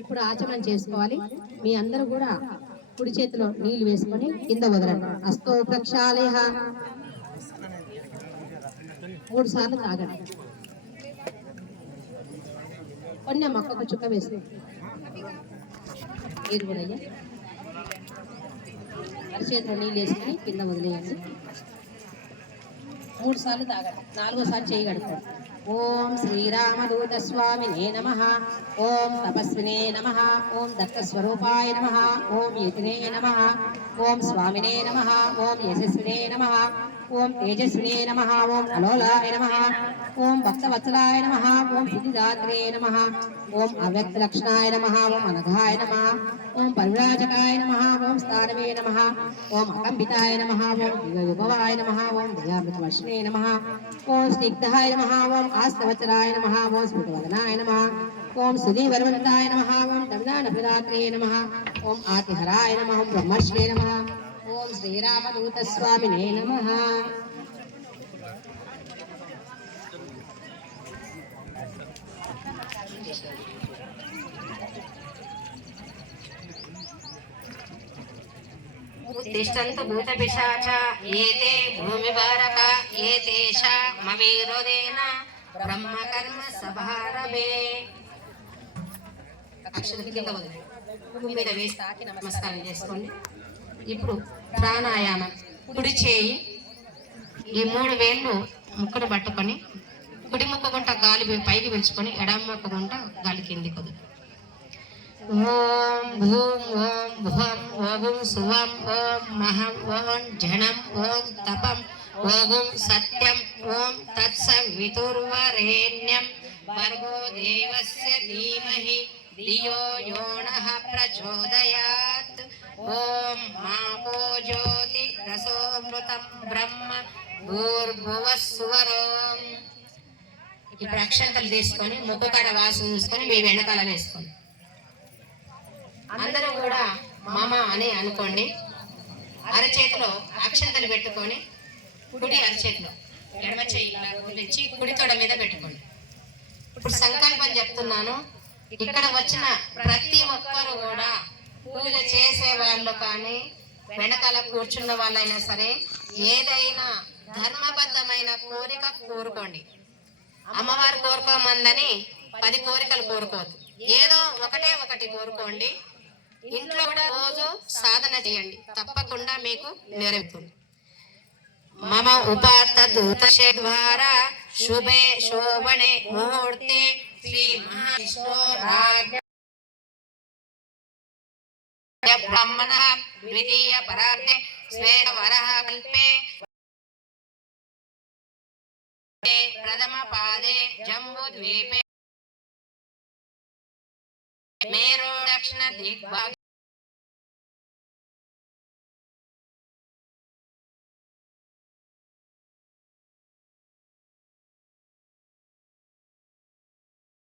ఇప్పుడు ఆచమనం చేసుకోవాలి. మీ అందరూ కూడా కుడి చేతిలో నీళ్లు వేసుకొని కింద వదలండి. హస్తో ప్రక్షాళయ 3 సార్లు తాగండి. కొన్ని మొక్కకు చుక్క వేసి మీరు కూడా కుడి చేతిలో నీళ్ళు వేసుకొని కింద వదిలేయండి. 3 సార్లు తాగండి. 4వ సారి చేయగలుగుతారు. ఓం శ్రీరామదూత స్వామినే నమః. ఓం తపస్వినే నమః. ఓం దత్తస్వరూపాయ నమః. ఓం యతినే నమః. ఓం స్వామినే నమః. ఓం యశస్వినే నమః. ఓం తేజస్వినే నమః. ఓం అలోలాయ నమః. ఓం భక్తవత్సలాయ నమః. ఓం సిద్ధిదాత్రే నమః. ఓం అవ్యక్తలక్షణాయ నమః. ఓం అనఘాయ నమః. ఓం పరివ్రాజకాయ నమః. ఓం స్థానవే నమః. ఓం అకంబితాయ నమః. ఓం దివ్యవిభవాయ నమః. ఓం దయామృతవర్షిణే నమః. ఓం స్నిగ్ధాయ నమః. ఓం ఆస్తవచరాయ నమః. ఓం స్మృతవదనాయ నమః. ఓం సుధీవరవంతాయ నమః. ఓం దమదానప్రదాత్రే నమః. ఓం ఆతిహరాయ నమః. ఓం బ్రహ్మర్షిణే నమః. ఓం శ్రీరామదూత స్వామినే నమః. తిష్టంతు భూతపిశాచ ఏతే భూమిభారక ఏతేషామవిరోధేన బ్రహ్మకర్మ సభారభే. అక్షరం కింద వదిలి భూమి మీద వేసి తాకి నమస్కారం చేసుకోండి. ఇప్పుడు ప్రాణాయామం. కుడి చేయి ఈ 3 వేళ్ళు ముక్కును పట్టుకొని కుడి ముక్కు గుంట గాలి పైకి పిలుచుకొని ఎడమ ముక్కు గుంట గాలి కిందికి వదిలి. ఓం భూం ఓం భువం ఓం సువం ఓం మహం ఓం జనం ఓం తపం ఓం సత్యం ఓం తత్సవితుర్వరేణ్యం భర్గో దేవస్య ధీమహి ధియో యో నః ప్రచోదయాత్. ఓం మాపో జ్యోతి రసోమృతం బ్రహ్మ భూర్భువస్సువరోం. ఇప్పుడు అక్షంతలు తీసుకొని ముక్కు కాడ వాసన చూసుకొని మీ వెనకాల వేసుకోండి. అందరూ కూడా మామ అని అనుకోండి. అరచేతిలో అక్షంతలు పెట్టుకొని కుడి అరచేతిలో ఎడమ చేయి తెచ్చి కుడి తొడ మీద పెట్టుకోండి. ఇప్పుడు సంకల్పం చెప్తున్నాను. ఇక్కడ వచ్చిన ప్రతి ఒక్కరు కూడా పూజ చేసే వాళ్ళు కానీ వెనకాల కూర్చున్న వాళ్ళైనా సరే ఏదైనా ధర్మబద్ధమైన కోరిక కోరుకోండి. అమ్మవారు కోరుకోమందని 10 కోరికలు కోరుకోవద్దు. ఏదో ఒకటి కోరుకోండి. ఇంట్లో కూడా రోజు సాధన చేయండి, తప్పకుండా మీకు నెరవేరుతుంది. మమ ఉపాత్త దూతశే ద్వారా శుభే శోభనే ముహూర్తే శ్రీ మహావిష్ణు బ్రాహ్మణ ద్వితీయ పరార్ధే శ్వేత వరహ కల్పే ప్రథమ పాదే జంబూ ద్వీపే మేరో దక్షిణ దిగ్భాగే